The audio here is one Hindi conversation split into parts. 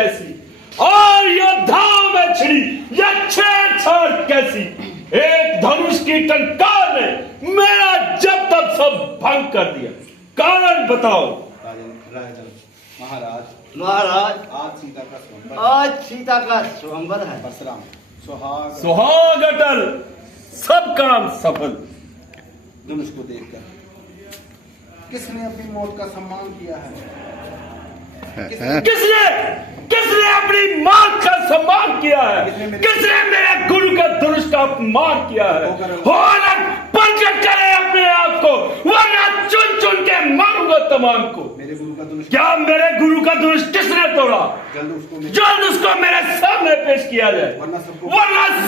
कैसी और योद्धाओं में छिड़ी यह छेड़छाड़ कैसी। एक धनुष की टंकार ने मेरा जब तब सब भंग कर दिया। कारण बताओ। राजन महाराज, आज सीता का स्वयंवर है। परशुराम सुहाग अटल, सब काम सफल। धनुष को देखकर किसने अपनी मौत का सम्मान किया है? किसने अपनी मौत का सम्मान किया है? किसने मेरे गुरु का धनुष का अपमान किया है? होनर प्रकट करे अपने आप को, वरना चुन चुन के मारूंगा तमाम को। मेरे गुरु का धनुष, क्या मेरे गुरु का धनुष किसने तोड़ा? जल्द उसको मेरे सामने पेश किया जाए, वरना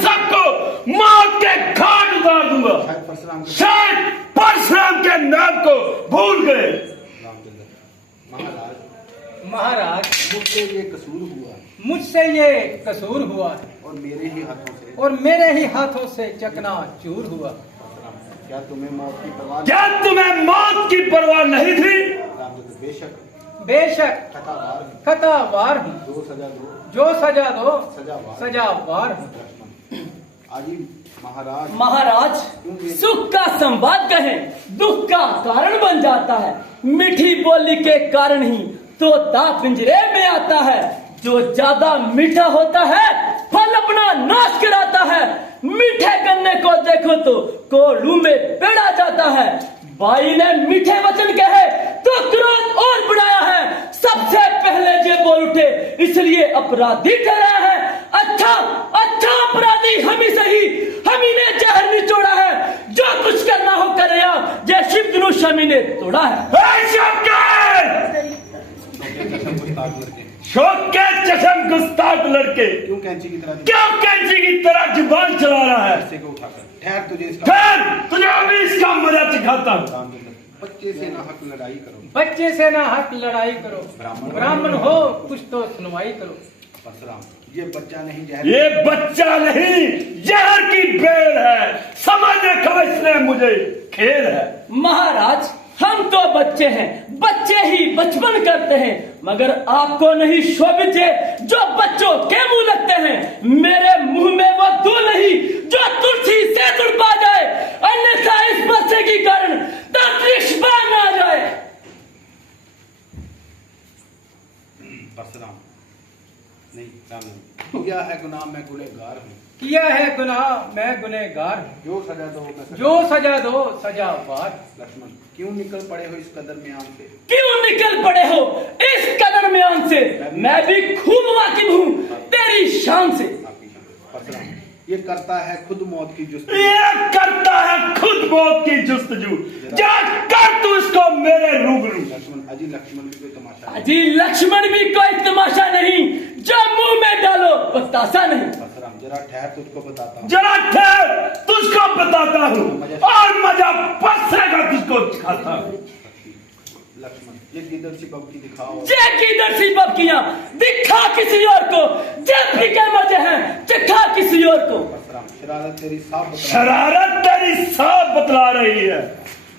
सबको मौत के घाट उतार दूंगा। शायद परशुराम के नाम को भूल गए। महाराज, मुझसे ये कसूर हुआ है और मेरे ही हाथों से चकनाचूर हुआ। क्या तुम्हें मौत की परवाह नहीं थी? बेशक खतावार हूँ। जो सजा दो सजावार हूँ। महाराज, सुख का संवाद कहें दुख का कारण बन जाता है। मीठी बोली के कारण ही तोता पिंजरे में आता है। जो ज्यादा मीठा होता है फल अपना नाश कराता है। मीठे गन्ने को देखो तो कोल्हू में पेड़ा जाता है। बाई ने मीठे वचन कहे तो क्रोध और बढ़ाया है। सबसे पहले जे बोल उठे इसलिए अपराधी ठहराया है। अच्छा अपराधी हम ही सही, हम ही ने जहर निचोड़ा है। जो कुछ करना हो करे जय शिव धनुष हम ही ने तोड़ा है। शोक के चशम गुस्ताख लड़के क्यों कैंची की तरह जुबान चला रहा है? ठहर, तुझे अभी इसका मजा सिखाता हूँ। बच्चे से ना हक लड़ाई करो। ब्राह्मण हो कुछ तो सुनवाई करो। परशुराम, ये बच्चा नहीं जहर की बेल है। समझने का इसलिए मुझे खेल है। महाराज, हम तो बच्चे हैं, बच्चे ही बचपन करते हैं, मगर आपको नहीं शोभित है जो बच्चों के मुंह लगते हैं। मेरे मुंह में वो तू नहीं जो तुलसी से जुड़ पा जाए, अन्यथा इस बच्चे की कारण तत्रिश बान आ जाए। परशुराम, नहीं किया है गुनाह मैं गुनहगार हूँ। किया है गुनाह मैं गुनहगार हूँ। जो सजा दो सजावार। लक्ष्मण, क्यों निकल पड़े हो इस कदर में आम से? मैं भी खूब वाकिफ हूँ तेरी शान से। परशुराम, ये करता है खुद मौत की जुस्तजू। जा कर तू इसको मेरे रूबरू। लक्ष्मण भी कोई तमाशा नहीं जो मुंह में डालो बतासा नहीं। परशुराम, जरा ठहर, तुझको बताता हूँ और मजा पसरेगा तुझको दिखाता हूँ। लक्ष्मण, ये किधर सी बबकी दिखाओ। दिखा किसी और को। जब भी के मजे हैं चखा किसी और को। परशुराम, शरारत तेरी साफ बतला रही है।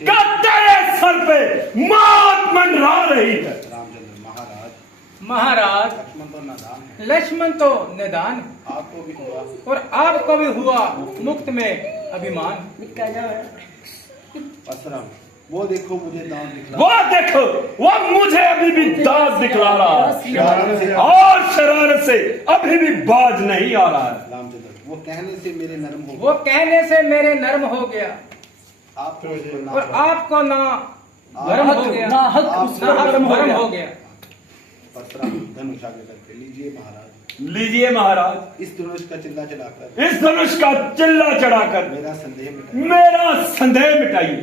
तेरे सर पे मौत मंडरा रही है। रामचंद्र महाराज, लक्ष्मण तो निदान आपको भी हुआ और आपको भी हुआ मुक्त में अभिमान। परशुराम, वो देखो मुझे अभी भी दांत दिखला रहा है और शरारत से अभी भी बाज नहीं आ रहा है। रामचंद्र, वो कहने से मेरे नरम हो गया। और आपको ना गरम हो गया। परशुराम, धनुष आगे करके लीजिए महाराज। इस धनुष का चिल्ला चढ़ाकर मेरा संदेह मिटाइए।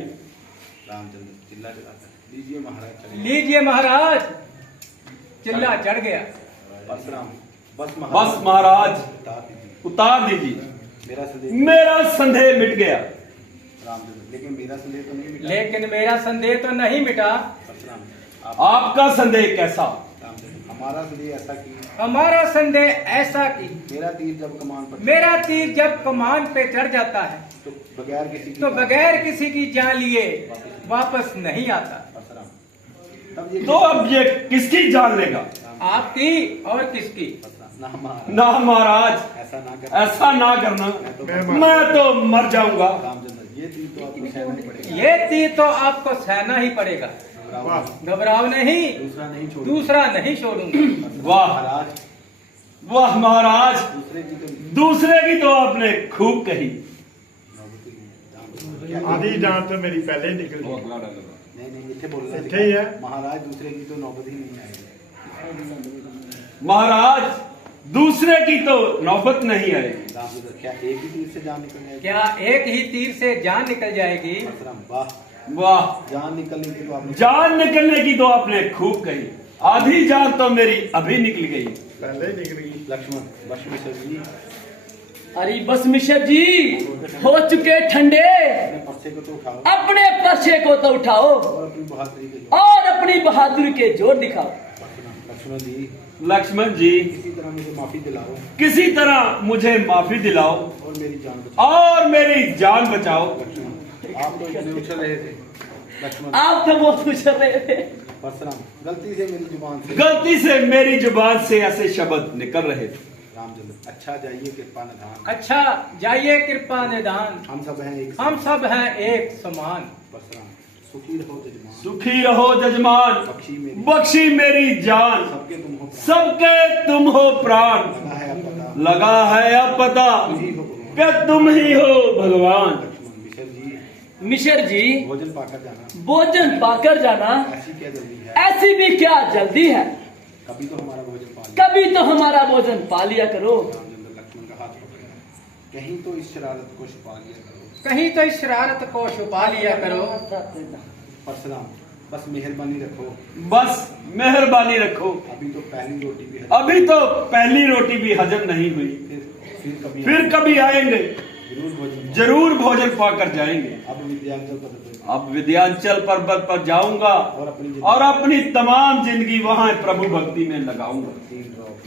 रामचंद्र, चिल्ला चढ़ाकर लीजिए महाराज। चिल्ला चढ़ गया। परशुराम, बस महाराज उतार दीजिए। मेरा संदेह मिट गया। रामचंद्र, लेकिन मेरा संदेह तो नहीं मिटा। परशुराम, आपका संदेह कैसा? रामचंद्र, हमारा संदेह ऐसा कि मेरा तीर जब कमान पे चढ़ जाता है तो बगैर किसी की जान लिए वापस नहीं आता। तो अब ये किसकी जान लेगा? आपकी और किसकी? ना महाराज, ना महाराज, ऐसा ना कर, ऐसा ना करना, मैं तो मर जाऊंगा। रामचंद्र, ये तीर तो आपको सहना ही पड़ेगा। ये तीर तो आपको सहना ही पड़ेगा। घबराओ नहीं, दूसरा नहीं छोड़, दूसरा नहीं छोड़ूंगा। वाह महाराज, वाह महाराज, दूसरे की तो दूसरे की तो आपने खूब कही। आधी जान तो मेरी पहले ही निकल गई। नहीं इतने बोलना इत्थे ही है। महाराज, दूसरे की तो नौबत ही नहीं आएगी। महाराज, दूसरे की तो नौबत नहीं आएगी। रामचंद्र, क्या एक ही तीर से जान निकल जाएगी? क्या एक ही तीर से जान निकल जाएगी? परशुराम, वाह, वाह, जान निकलने की तो आपने जान निकलने की तो आपने खूब कही। आधी जान तो मेरी अभी निकल गई। पहले ही निकल गई। लक्ष्मण, वशमिश्र जी, अरे बस मिश्र जी, हो चुके ठंडे, अपने पर्चे को तो उठाओ अपने पर्चे को तो उठाओ और अपनी बहादुरी के जोर। और अपनी बहादुरी के जोर दिखाओ। लक्ष्मण जी, लक्ष्मण जी, किसी तरह मुझे माफी दिलाओ किसी तरह मुझे माफी दिलाओ और मेरी जान बचाओ। और मेरी जान बचाओ। लक्ष्मण, आप तो इतने उछल रहे थे। लक्ष्मण, आप तो बहुत कुछ कर रहे थे। परशुराम, गलती से मेरी जुबान से, गलती से मेरी जुबान से ऐसे शब्द निकल रहे थे। रामचंद्र, अच्छा जाइए कृपा निधान, अच्छा जाइए कृपा निदान, हम सब हैं एक हम सब हैं एक समान। परशुराम, सुखी रहो जजमान, सुखी रहो जजमान, बख्शी मेरी जान, सबके तुम हो प्राण। सबके तुम हो प्राण। लगा है अब पता, लगा है अब पता तुम ही हो भगवान। कि तुम ही हो भगवान। लक्ष्मण, मिश्र जी, मिश्र जी, भोजन पाकर जाना, भोजन पाकर जाना, ऐसी क्या जल्दी है? ऐसी भी क्या जल्दी है? कभी तो हमारा भोजन पा लिया। कभी तो हमारा भोजन पा लिया करो। रामचंद्र लक्ष्मण का हाथ पकड़ा, कहीं तो इस शरारत को छुपा लिया करो। कहीं तो इस शरारत को छुपा लिया करो। परशुराम, बस मेहरबानी रखो, बस मेहरबानी रखो। अभी तो पहली रोटी भी है, अभी तो पहली रोटी भी हजम नहीं हुई, फिर कभी आएंगे, जरूर भोजन। जरूर भोजन पाकर जाएंगे। अब विद्यांचल पद पे अब विद्यांचल पर्वत पर जाऊंगा और अपनी और अपनी तमाम जिंदगी वहां प्रभु भक्ति में लगाऊंगा। तीन ड्रॉप